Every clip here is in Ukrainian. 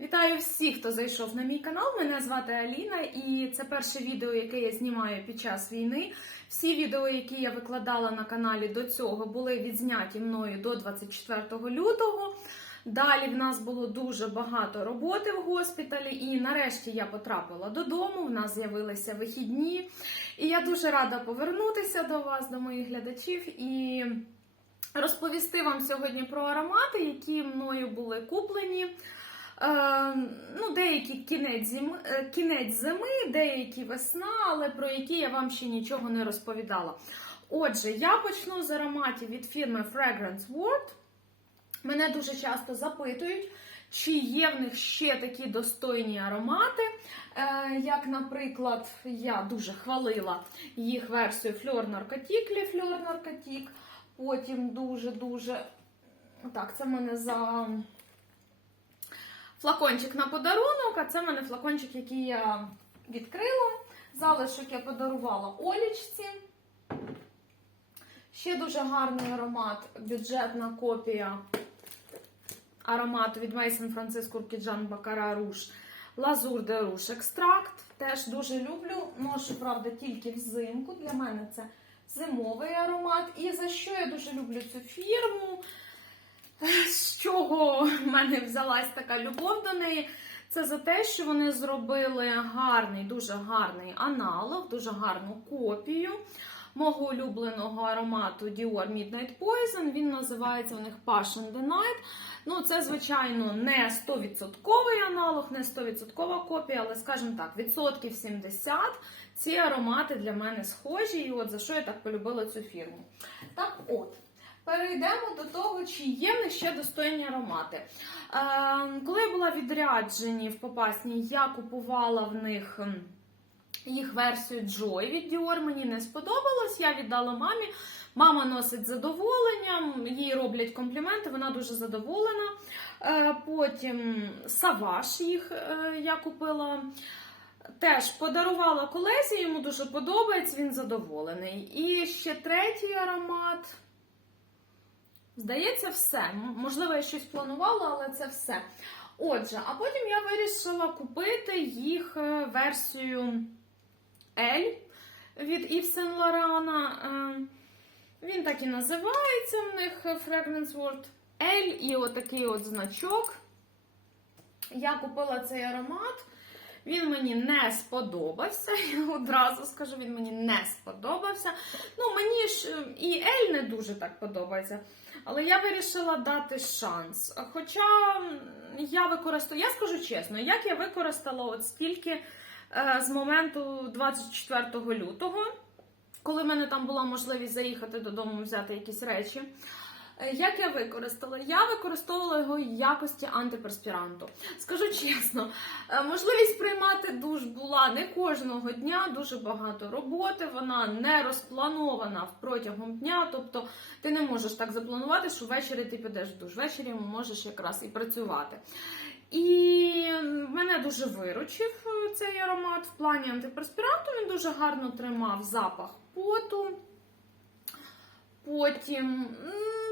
Вітаю всіх, хто зайшов на мій канал. Мене звати Аліна, і це перше відео, яке я знімаю під час війни. Всі відео, які я викладала на каналі до цього, були відзняті мною до 24 лютого. Далі в нас було дуже багато роботи в госпіталі, і нарешті я потрапила додому. В нас з'явилися вихідні. І я дуже рада повернутися до вас, до моїх глядачів, і розповісти вам сьогодні про аромати, які мною були куплені. Е, ну, деякі кінець зими, е, кінець зими, деякі весна, але про які я вам ще нічого не розповідала. Отже, я почну з ароматів від фірми Fragrance World. Мене дуже часто запитують, чи є в них ще такі достойні аромати. Е, як, наприклад, я дуже хвалила їх версію Fleur Narcotique, Le Fleur Narcotique. Потім дуже-дуже. Так, це в мене за флакончик на подарунок, а це в мене флакончик, який я відкрила. Залишок я подарувала Олічці. Ще дуже гарний аромат, бюджетна копія аромату від Мейсон Франциск Уркіджан Бакара Руш Лазур де Руш Екстракт. Теж дуже люблю. Ношу, правда, тільки взимку. Для мене це зимовий аромат. І за що я дуже люблю цю фірму? З чого в мене взялась така любов до неї? Це за те, що вони зробили гарний, дуже гарний аналог, дуже гарну копію мого улюбленого аромату Dior Midnight Poison. Він називається у них Passion the Night. Ну, це, звичайно, не 100% аналог, не 100% копія, але, скажімо так, відсотків 70 ці аромати для мене схожі. І от за що я так полюбила цю фірму. Так от. Перейдемо до того, чи є в них ще достойні аромати. Е, коли я була відряджені в Попасні, я купувала в них їх версію Joy від Dior. Мені не сподобалось. Я віддала мамі. Мама носить задоволенням, їй роблять компліменти, вона дуже задоволена. Е, потім Саваш їх е, я купила. Теж подарувала колезі, йому дуже подобається, він задоволений. І ще третій аромат. Здається, все. Можливо, я щось планувала, але це все. Отже, а потім я вирішила купити їх версію L від Yves Saint Laurent. Він так і називається в них Fragrance World L і отакий от значок. Я купила цей аромат. Він мені не сподобався. Я одразу скажу, він мені не сподобався. Ну, мені ж і Ель не дуже так подобається. Але я вирішила дати шанс. Хоча я використала, я скажу чесно, як я використала от стільки е, з моменту 24 лютого, коли в мене там була можливість заїхати додому, взяти якісь речі. Як я використала? Я використовувала його в якості антиперспіранту. Скажу чесно, можливість приймати душ була не кожного дня, дуже багато роботи, вона не розпланована протягом дня, тобто ти не можеш так запланувати, що ввечері ти підеш в душ, ввечері можеш якраз і працювати. І мене дуже виручив цей аромат в плані антиперспіранту, він дуже гарно тримав запах поту. Потім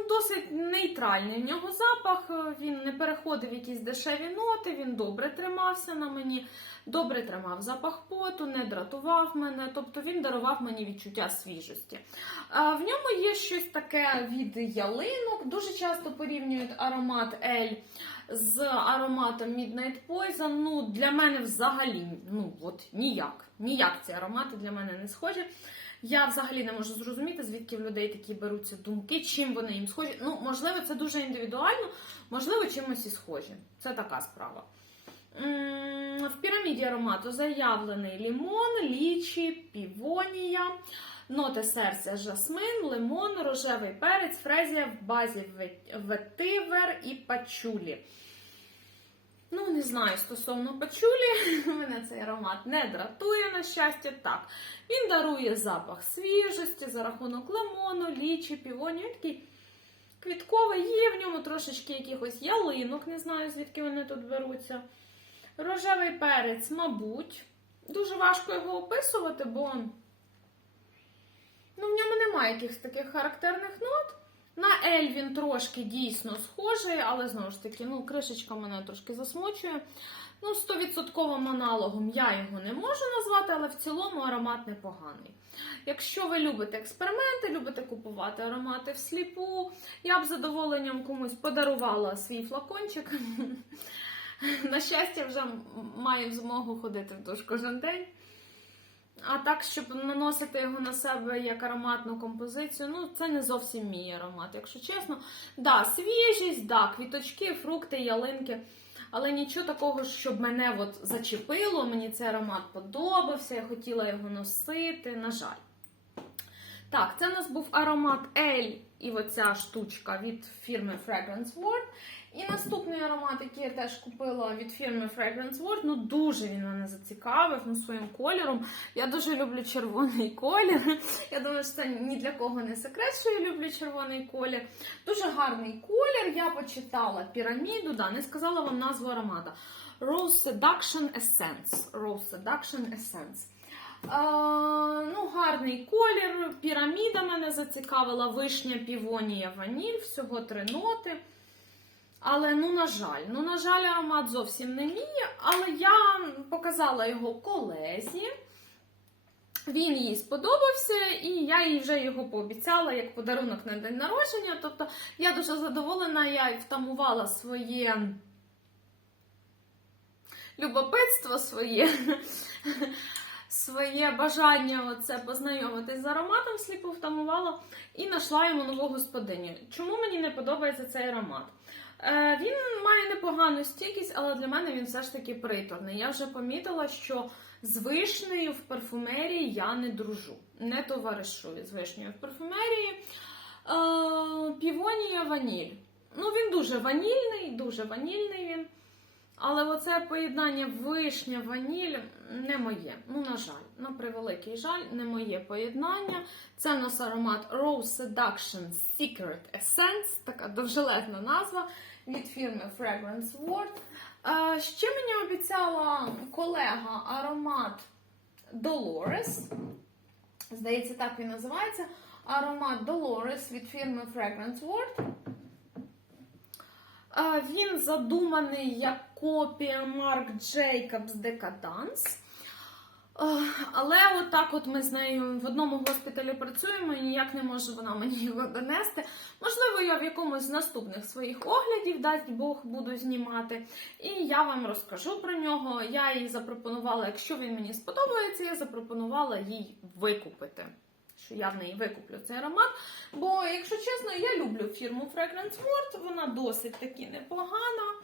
досить нейтральний в нього запах, він не переходив в якісь дешеві ноти, він добре тримався на мені, добре тримав запах поту, не дратував мене, тобто він дарував мені відчуття свіжості. В ньому є щось таке від ялинок. Дуже часто порівнюють аромат Ель з ароматом Midnight Poison. Ну, Для мене взагалі ну, от, ніяк. Ніяк ці аромати для мене не схожі. Я взагалі не можу зрозуміти, звідки в людей такі беруться думки, чим вони їм схожі. Ну, можливо, це дуже індивідуально, можливо, чимось і схожі. Це така справа. В піраміді аромату заявлений лімон, лічі, півонія, ноти серця, жасмин, лимон, рожевий перець, фрезія в базі ветивер і пачулі. Ну, не знаю, стосовно пачулі, мене цей аромат не дратує, на щастя, так. Він дарує запах свіжості за рахунок лимону, лічі, півоні. Він такий квітковий, є в ньому трошечки якихось ялинок, не знаю, звідки вони тут беруться. Рожевий перець, мабуть. Дуже важко його описувати, бо ну, в ньому немає якихось таких характерних нот. На Ель він трошки дійсно схожий, але знову ж таки, ну, кришечка мене трошки засмучує. Ну, 100% аналогом я його не можу назвати, але в цілому аромат непоганий. Якщо ви любите експерименти, любите купувати аромати всліпу, я б задоволенням комусь подарувала свій флакончик. На щастя, вже маю змогу ходити в душ кожен день. А так, щоб наносити його на себе як ароматну композицію, ну це не зовсім мій аромат, якщо чесно. Да, свіжість, да, квіточки, фрукти, ялинки. Але нічого такого, щоб мене от зачепило, мені цей аромат подобався, я хотіла його носити, на жаль. Так, це у нас був аромат Ель і оця штучка від фірми Fragrance World. І наступний аромат, який я теж купила від фірми Fragrance World, ну дуже він мене зацікавив ну, своїм кольором. Я дуже люблю червоний колір. Я думаю, що це ні для кого не секрет, що я люблю червоний колір. Дуже гарний колір. Я почитала піраміду, да, не сказала вам назву аромата. Rose Seduction Essence. Rose Seduction Essence. Ну, гарний колір, піраміда мене зацікавила, вишня, півонія, ваніль, всього три ноти. Але, ну, на жаль, ну, на жаль, аромат зовсім не мій, але я показала його колезі. Він їй сподобався, і я їй вже його пообіцяла як подарунок на день народження. Тобто я дуже задоволена, я втамувала своє любопитство своє. Своє бажання оце познайомитись з ароматом сліпо втамувала і знайшла йому нову господиню. Чому мені не подобається цей аромат? Е, Він має непогану стійкість, але для мене він все ж таки приторний. Я вже помітила, що з вишнею в парфумерії я не дружу, не товаришую з вишнею в парфумерії. Е, Півонія ваніль. Ну, він дуже ванільний, дуже ванільний він. Але оце поєднання вишня, ваніль не моє. Ну, на жаль, на превеликий жаль, не моє поєднання. Це у нас аромат Rose Seduction Secret Essence, така довжелезна назва від фірми Fragrance World. Е, Ще мені обіцяла колега аромат Dolores. Здається, так він називається. Аромат Dolores від фірми Fragrance World. Е, Він задуманий як копія Marc Jacobs Decadence. Е, Але отак от ми з нею в одному госпіталі працюємо і ніяк не може вона мені його донести. Можливо, я в якомусь з наступних своїх оглядів, дасть Бог, буду знімати. І я вам розкажу про нього. Я їй запропонувала, якщо він мені сподобається, я запропонувала їй викупити. Що я в неї викуплю цей аромат. Бо, якщо чесно, я люблю фірму Fragrance World, вона досить таки непогана.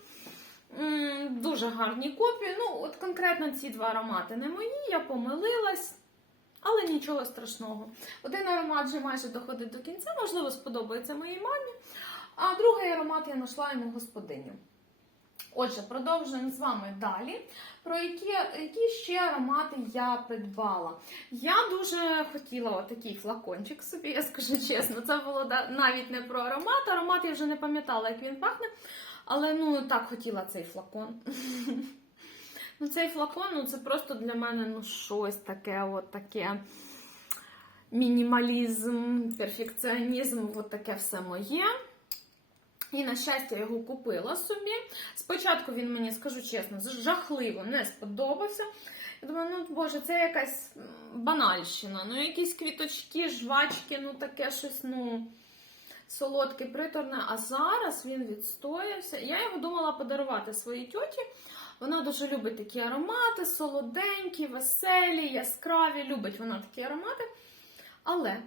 Дуже гарні копії. Ну, от конкретно ці два аромати не мої, я помилилась, але нічого страшного. Один аромат вже майже доходить до кінця, можливо, сподобається моїй мамі. А другий аромат я знайшла йому господиню. Отже, продовжуємо з вами далі. Про які, які ще аромати я придбала. Я дуже хотіла отакий флакончик собі, я скажу чесно. Це було навіть не про аромат. Аромат я вже не пам'ятала, як він пахне. Але ну так хотіла цей флакон. Ну, цей флакон, ну це просто для мене ну, щось таке, от таке мінімалізм, перфекціонізм, от таке все моє. І, на щастя, його купила собі. Спочатку він мені, скажу чесно, жахливо не сподобався. Я думаю, ну боже, це якась банальщина. Ну, якісь квіточки, жвачки, ну таке щось, ну солодке, приторне. А зараз він відстоявся. Я його думала подарувати своїй тьоті. Вона дуже любить такі аромати, солоденькі, веселі, яскраві. Любить вона такі аромати. Але.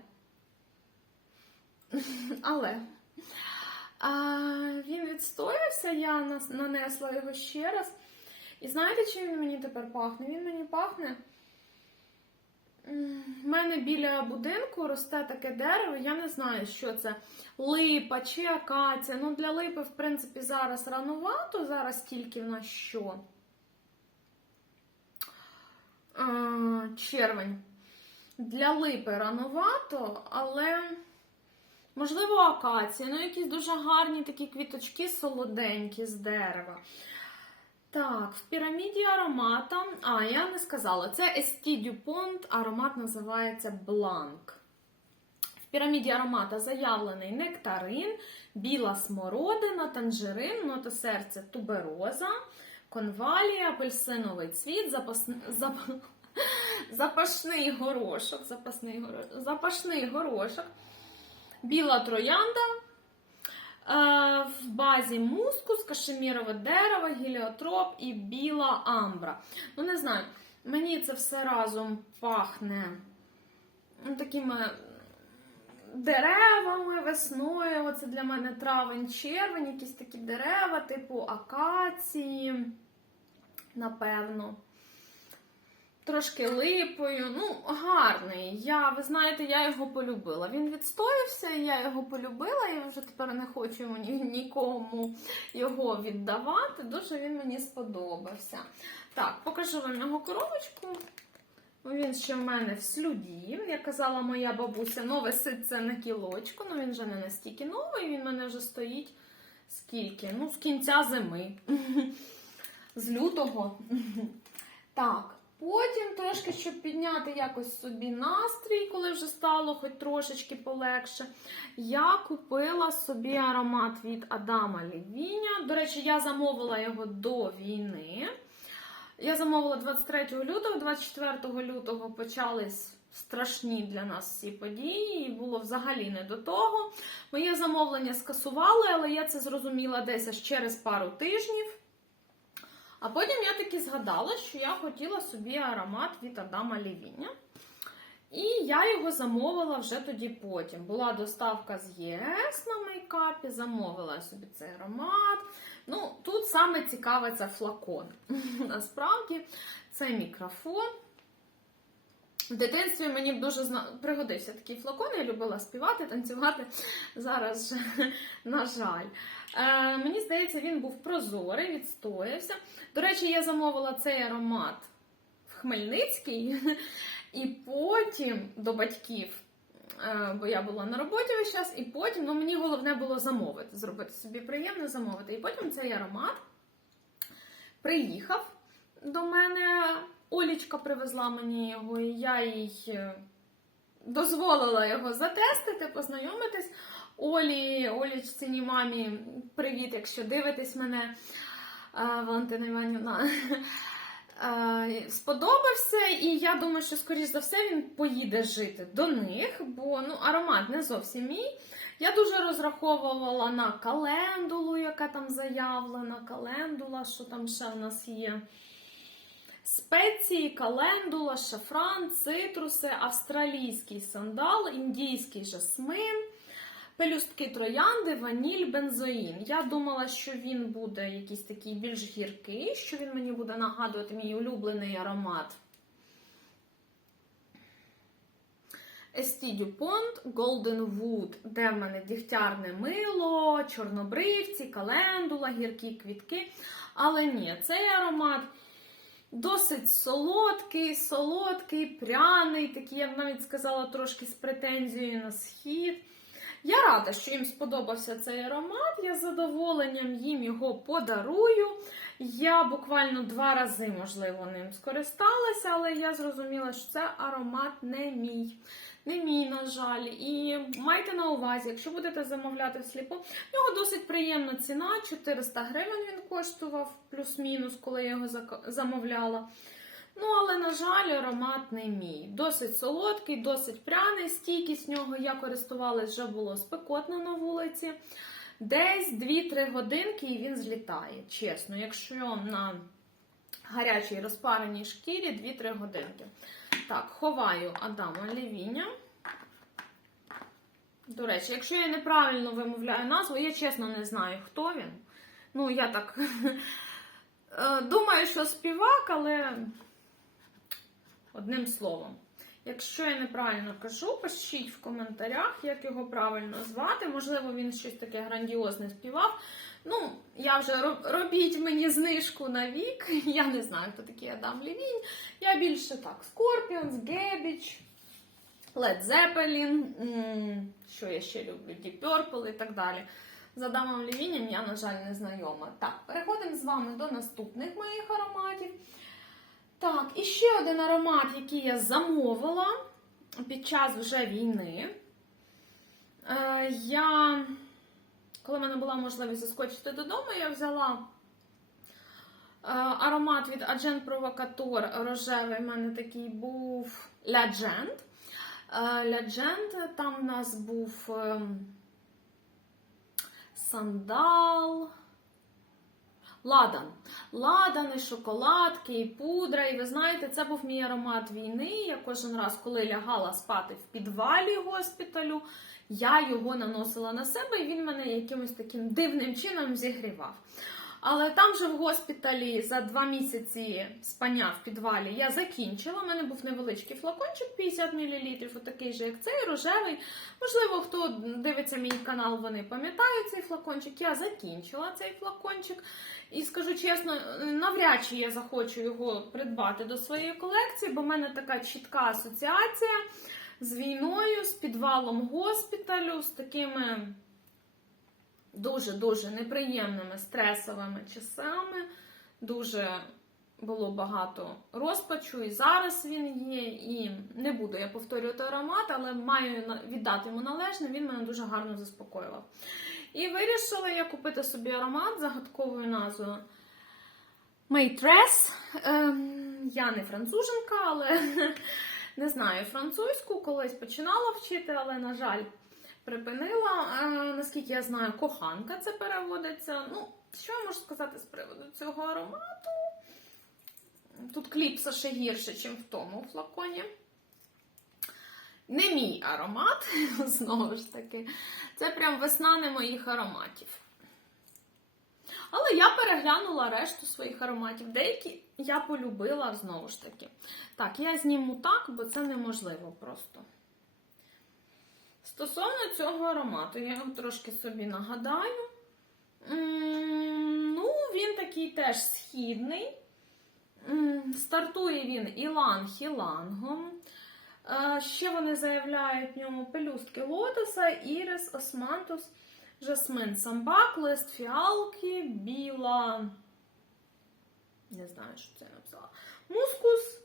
Але. А, він відстоявся, я нанесла його ще раз. І знаєте, чим він мені тепер пахне? Він мені пахне. В мене біля будинку росте таке дерево, я не знаю, що це липа чи акація. Ну, для липи, в принципі, зараз ранувато, зараз тільки в нас що? А, червень. Для липи ранувато, але. Можливо, акація, ну якісь дуже гарні такі квіточки солоденькі з дерева. Так, в піраміді аромата. А, я не сказала, це Estie Dupont, аромат називається Blanc. В піраміді аромата заявлений нектарин, біла смородина, танжерин, нота серця тубероза, конвалія, апельсиновий цвіт, запасний, зап... запашний горошок, запасний горошок, запашний горошок, біла троянда. Е, В базі мускус, кашемірове дерево, гіліотроп і біла амбра. Ну, не знаю, мені це все разом пахне ну, такими деревами весною. Оце для мене травень, червень, якісь такі дерева, типу акації, напевно. Трошки липою. Ну, гарний. Я, ви знаєте, я його полюбила. Він відстоявся, я його полюбила, і вже тепер не хочу ні, нікому його віддавати. Дуже він мені сподобався. Так, покажу вам його коробочку. Він ще в мене в слюді. Як казала моя бабуся, нове ситце на кілочку. Ну він вже не настільки новий, він в мене вже стоїть скільки? Ну, з кінця зими. З лютого. Так, потім трошки, щоб підняти якось собі настрій, коли вже стало хоч трошечки полегше, я купила собі аромат від Адама Лівіня. До речі, я замовила його до війни. Я замовила 23 лютого, 24 лютого почались страшні для нас всі події, і було взагалі не до того. Моє замовлення скасували, але я це зрозуміла десь аж через пару тижнів. А потім я таки згадала, що я хотіла собі аромат від Адама Лівіня. І я його замовила вже тоді потім. Була доставка з ЄС на мейкапі, замовила собі цей аромат. Ну, тут саме цікаве це флакон. Насправді, це мікрофон. В дитинстві мені б дуже зна... пригодився такий флакон. Я любила співати, танцювати. Зараз, же, на жаль. Е, мені здається, він був прозорий, відстоявся. До речі, я замовила цей аромат в Хмельницький, і потім до батьків, е, бо я була на роботі весь час, і потім ну, мені головне було замовити, зробити собі приємно замовити. І потім цей аромат приїхав до мене. Олічка привезла мені його, і я їй е, дозволила його затестити, познайомитись. Олі, Олічці, мамі, привіт, якщо дивитесь мене, Валентина Іванівна. Сподобався, і я думаю, що, скоріш за все, він поїде жити до них, бо ну, аромат не зовсім мій. Я дуже розраховувала на календулу, яка там заявлена. Календула, що там ще в нас є. Спеції, календула, шафран, цитруси, австралійський сандал, індійський жасмин, пелюстки троянди, ваніль, бензоїн. Я думала, що він буде якийсь такий більш гіркий, що він мені буде нагадувати мій улюблений аромат. Estee Dupont Golden Wood, де в мене дігтярне мило, чорнобривці, календула, гіркі квітки. Але ні, цей аромат. Досить солодкий, солодкий, пряний, такий, я б навіть сказала, трошки з претензією на схід. Я рада, що їм сподобався цей аромат. Я з задоволенням їм його подарую. Я буквально два рази, можливо, ним скористалася, але я зрозуміла, що це аромат не мій. Не мій, на жаль. І майте на увазі, якщо будете замовляти всліпу, в нього досить приємна ціна. 400 гривень він коштував, плюс-мінус, коли я його замовляла. Ну, але, на жаль, аромат не мій. Досить солодкий, досить пряний. Стійкість нього я користувалась, вже було спекотно на вулиці. Десь 2-3 годинки і він злітає. Чесно, якщо на гарячій розпареній шкірі 2-3 годинки. Так, ховаю Адама Лівіня. До речі, якщо я неправильно вимовляю назву, я чесно не знаю, хто він. Ну, я так думаю, що співак, але одним словом. Якщо я неправильно кажу, пишіть в коментарях, як його правильно звати. Можливо, він щось таке грандіозне співав. Ну, я вже робіть мені знижку на вік. Я не знаю, хто такий Адам Лівінь. Я більше так: Scorpions, Гебіч, Led Zeppelin, що я ще люблю, Deep Purple і так далі. З Адамом Лівінем я, на жаль, не знайома. Так, переходимо з вами до наступних моїх ароматів. Так, і ще один аромат, який я замовила під час вже війни. Е, я, коли в мене була можливість заскочити додому, я взяла е, аромат від Agent Provocateur рожевий. У мене такий був Legend. Е, Legend, там в нас був ем, сандал. Ладан. Ладани, шоколадки, і пудра. І ви знаєте, це був мій аромат війни. Я кожен раз, коли лягала спати в підвалі госпіталю, я його наносила на себе, і він мене якимось таким дивним чином зігрівав. Але там же в госпіталі за два місяці спання в підвалі я закінчила. У мене був невеличкий флакончик 50 мл, отакий же, як цей, рожевий. Можливо, хто дивиться мій канал, вони пам'ятають цей флакончик. Я закінчила цей флакончик. І скажу чесно, навряд чи я захочу його придбати до своєї колекції, бо в мене така чітка асоціація з війною, з підвалом госпіталю, з такими дуже-дуже неприємними стресовими часами. Дуже було багато розпачу, і зараз він є. І не буду я повторювати аромат, але маю віддати йому належне, він мене дуже гарно заспокоював. І вирішила я купити собі аромат загадковою назвою Maitress. Ем, я не француженка, але не знаю французьку. Колись починала вчити, але, на жаль, припинила. Наскільки я знаю, коханка це переводиться. Ну, що я можу сказати з приводу цього аромату? Тут кліпса ще гірше, ніж в тому флаконі. Не мій аромат, знову ж таки. Це прям весна не моїх ароматів. Але я переглянула решту своїх ароматів. Деякі я полюбила знову ж таки. Так, я зніму так, бо це неможливо просто. Стосовно цього аромату, я його трошки собі нагадаю. Ну, він такий теж східний. Стартує він іланг-ілангом. Е, Ще вони заявляють в ньому пелюстки лотоса, ірис, османтус, жасмин, самбак, лист фіалки, біла. Не знаю, що це я написала. Мускус,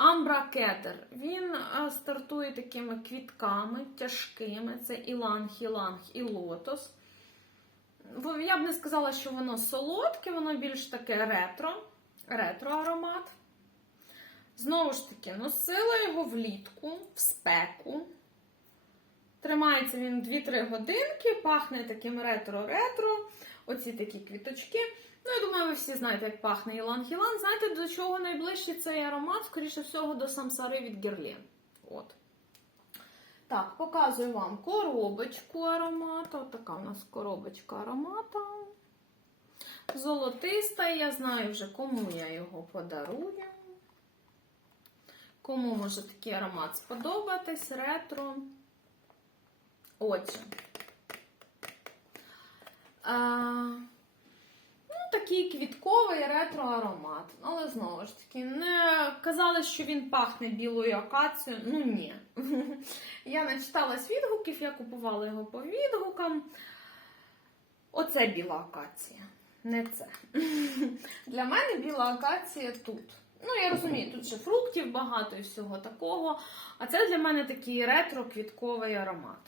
амбра кетер. Він е, стартує такими квітками тяжкими. Це іланг, іланг і лотос. Я б не сказала, що воно солодке, воно більш таке ретро, ретро аромат. Знову ж таки, носила його влітку, в спеку. Тримається він 2-3 годинки, пахне таким ретро-ретро. Оці такі квіточки. Ну, я думаю, ви всі знаєте, як пахне Ілан-Гілан. Знаєте, до чого найближчий цей аромат? Скоріше всього, до самсари від Герлен. От. Так, показую вам коробочку аромату. От така у нас коробочка аромата. Золотиста, я знаю вже, кому я його подарую. Кому може такий аромат сподобатись, ретро. Отже. А, такий квітковий ретро-аромат. Але знову ж таки, не казали, що він пахне білою акацією. Ну ні. Я начиталась відгуків, я купувала його по відгукам. Оце біла акація. Не це. Для мене біла акація тут. Ну, я розумію, тут ще фруктів багато і всього такого. А це для мене такий ретро-квітковий аромат.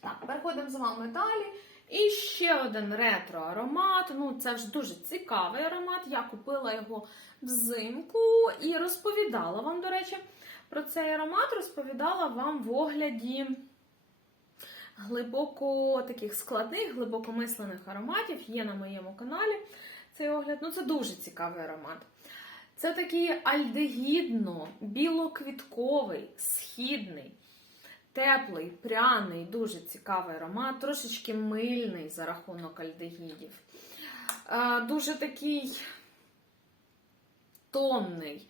Так, переходимо з вами далі. І ще один ретро-аромат. Ну, це ж дуже цікавий аромат. Я купила його взимку і розповідала вам, до речі, про цей аромат, розповідала вам в огляді глибоко таких складних, глибокомислених ароматів. Є на моєму каналі цей огляд. Ну, це дуже цікавий аромат. Це такий альдегідно, білоквітковий, східний, теплий, пряний, дуже цікавий аромат, трошечки мильний за рахунок альдегідів. Е, Дуже такий томний,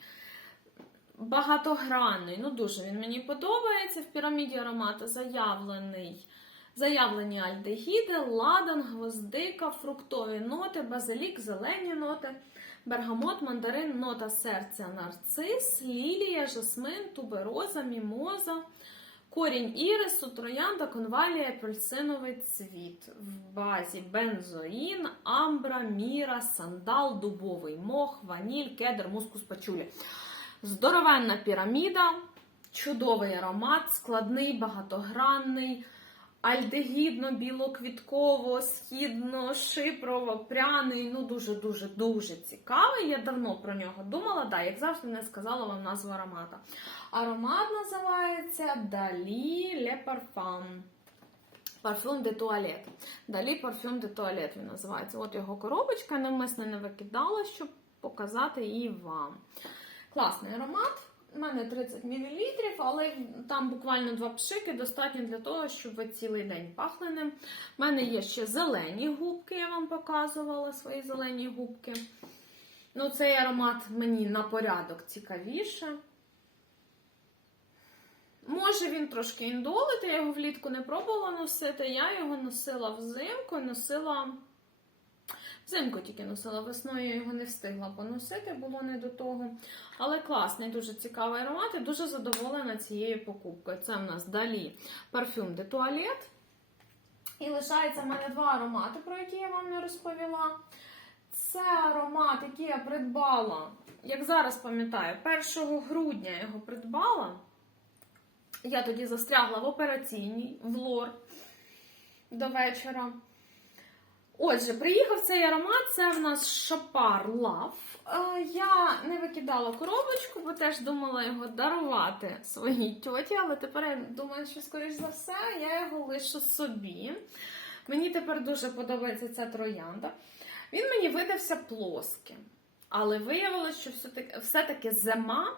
багатогранний. Ну, дуже він мені подобається. В піраміді аромату заявлений. Заявлені альдегіди, ладан, гвоздика, фруктові ноти, базилік, зелені ноти, бергамот, мандарин, нота серця, нарцис, лілія, жасмин, тубероза, мімоза, корінь ірису, троянда, конвалія, апельсиновий цвіт. В базі бензоїн, амбра, міра, сандал, дубовий мох, ваніль, кедр, мускус, пачулі. Здоровенна піраміда. Чудовий аромат, складний, багатогранний, альдегідно, білоквітково, східно, шипрово, пряний. Ну, дуже-дуже дуже цікавий. Я давно про нього думала. Да, як завжди, не сказала вам назву аромата. Аромат називається Далі Le Parfum. Парфюм де туалет. Далі парфюм де туалет він називається. От його коробочка, навмисно не викидала, щоб показати її вам. Класний аромат. У мене 30 мл, але там буквально два пшики достатньо для того, щоб ви цілий день пахли ним. У мене є ще зелені губки, я вам показувала свої зелені губки. Ну, цей аромат мені на порядок цікавіше. Може він трошки індолити, я його влітку не пробувала носити. Я його носила взимку, носила. Взимку тільки носила весною, я його не встигла поносити, було не до того. Але класний, дуже цікавий аромат і дуже задоволена цією покупкою. Це в нас далі парфюм де туалет. І лишається в мене два аромати, про які я вам не розповіла. Це аромат, який я придбала, як зараз пам'ятаю, 1 грудня я його придбала. Я тоді застрягла в операційній, в лор до вечора. Отже, приїхав цей аромат, це в нас Шапар Лав. Я не викидала коробочку, бо теж думала його дарувати своїй тьоті, але тепер я думаю, що, скоріш за все, я його лишу собі. Мені тепер дуже подобається ця троянда. Він мені видався плоским, але виявилося, що все-таки зима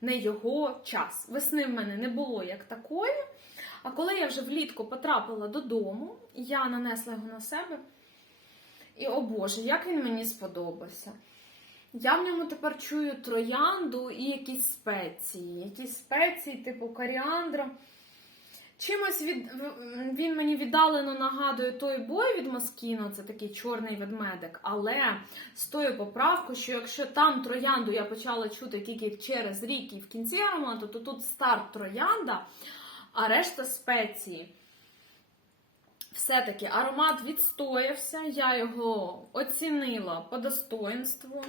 не його час. Весни в мене не було як такої. А коли я вже влітку потрапила додому, я нанесла його на себе. І, о Боже, як він мені сподобався. Я в ньому тепер чую троянду і якісь спеції. Якісь спеції, типу коріандра. Чимось від... він мені віддалено нагадує той бой від Москіно, це такий чорний ведмедик. Але з тою поправкою, що якщо там троянду я почала чути тільки через рік і в кінці аромату, то тут старт троянда, а решта спеції. Все-таки аромат відстоявся, я його оцінила по достоинству.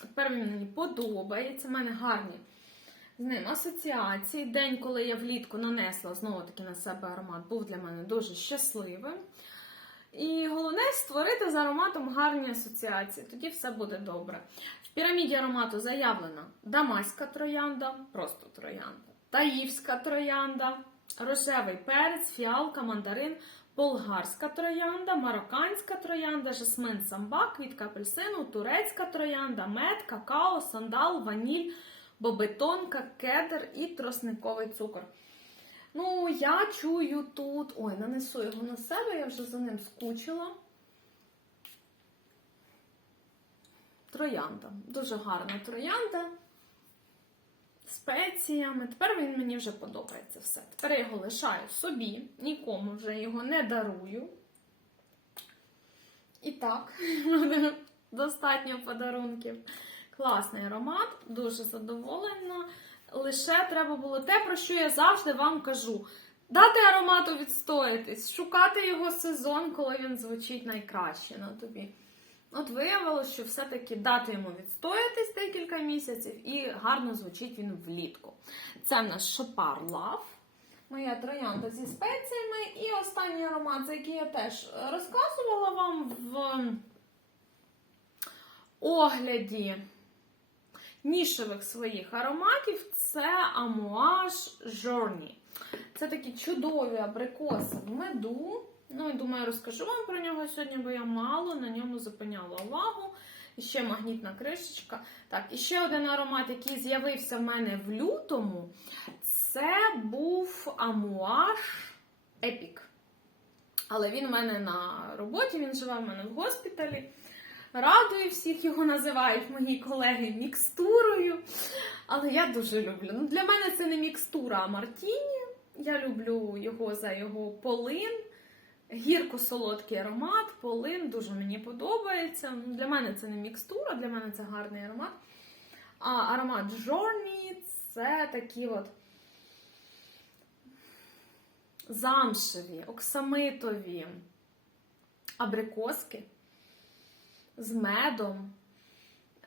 Тепер він мені подобається. У мене гарні з ним асоціації. День, коли я влітку нанесла знову-таки на себе аромат, був для мене дуже щасливим. І головне створити з ароматом гарні асоціації, тоді все буде добре. В піраміді аромату заявлена дамаська троянда, просто троянда, таївська троянда, рожевий перець, фіалка, мандарин, болгарська троянда, марокканська троянда, жасмин самба, квітка апельсину, турецька троянда, мед, какао, сандал, ваніль, бобетонка, кедр і тросниковий цукор. Ну, я чую тут. Ой, нанесу його на себе, я вже за ним скучила. Троянда. Дуже гарна троянда. Спеціями. Тепер він мені вже подобається все. Тепер я його лишаю собі, нікому вже його не дарую. І так, достатньо подарунків. Класний аромат, дуже задоволена. Лише треба було те, про що я завжди вам кажу. Дати аромату відстоятись, шукати його сезон, коли він звучить найкраще на тобі. От виявилося, що все-таки дати йому відстоятись декілька місяців і гарно звучить він влітку. Це в нас Шопар Лав, моя троянда зі спеціями. І останній аромат, за який я теж розказувала вам в огляді нішевих своїх ароматів, це Amouage Journey. Це такі чудові абрикоси в меду. Ну, і думаю, розкажу вам про нього сьогодні, бо я мало на ньому зупиняла увагу. І ще магнітна кришечка. Так, і ще один аромат, який з'явився в мене в лютому, це був Амуаш Епік. Але він в мене на роботі, він живе в мене в госпіталі. Радую всіх його називають мої колеги мікстурою. Але я дуже люблю. Ну, Для мене це не мікстура, а Мартіні. Я люблю його за його полин. Гірко-солодкий аромат, полин, дуже мені подобається. Для мене це не мікстура, для мене це гарний аромат. А аромат Journey це такі от замшеві, оксамитові абрикоски з медом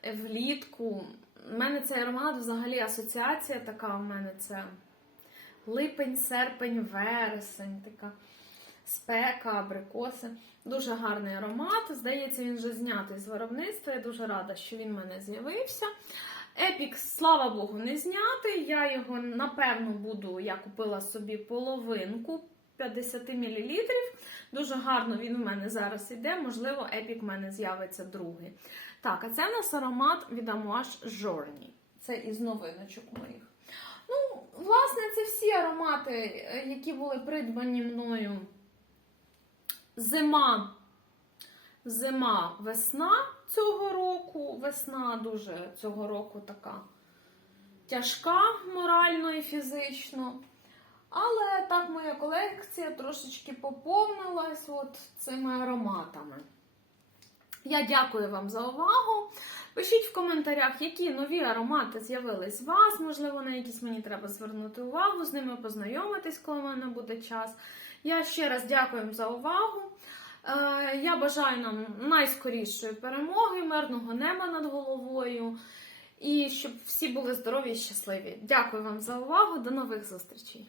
влітку. У мене цей аромат взагалі асоціація така. У мене це липень, серпень, вересень, така спека, абрикоси. Дуже гарний аромат. Здається, він вже знятий з виробництва. Я дуже рада, що він в мене з'явився. Епік, слава Богу, не знятий. Я його напевно буду. Я купила собі половинку 50 мл. Дуже гарно він в мене зараз іде. Можливо, епік в мене з'явиться другий. Так, а це в нас аромат від Amouage Journey. Це із новиночок моїх. Ну, власне, це всі аромати, е, які були придбані мною. Зима. Зима, весна цього року. Весна дуже цього року така тяжка морально і фізично. Але так моя колекція трошечки поповнилась от цими ароматами. Я дякую вам за увагу. Пишіть в коментарях, які нові аромати з'явились у вас. Можливо, на якісь мені треба звернути увагу, з ними познайомитись, коли в мене буде час. Я ще раз дякую за увагу. Е, Я бажаю нам найскорішої перемоги, мирного неба над головою і щоб всі були здорові і щасливі. Дякую вам за увагу. До нових зустрічей!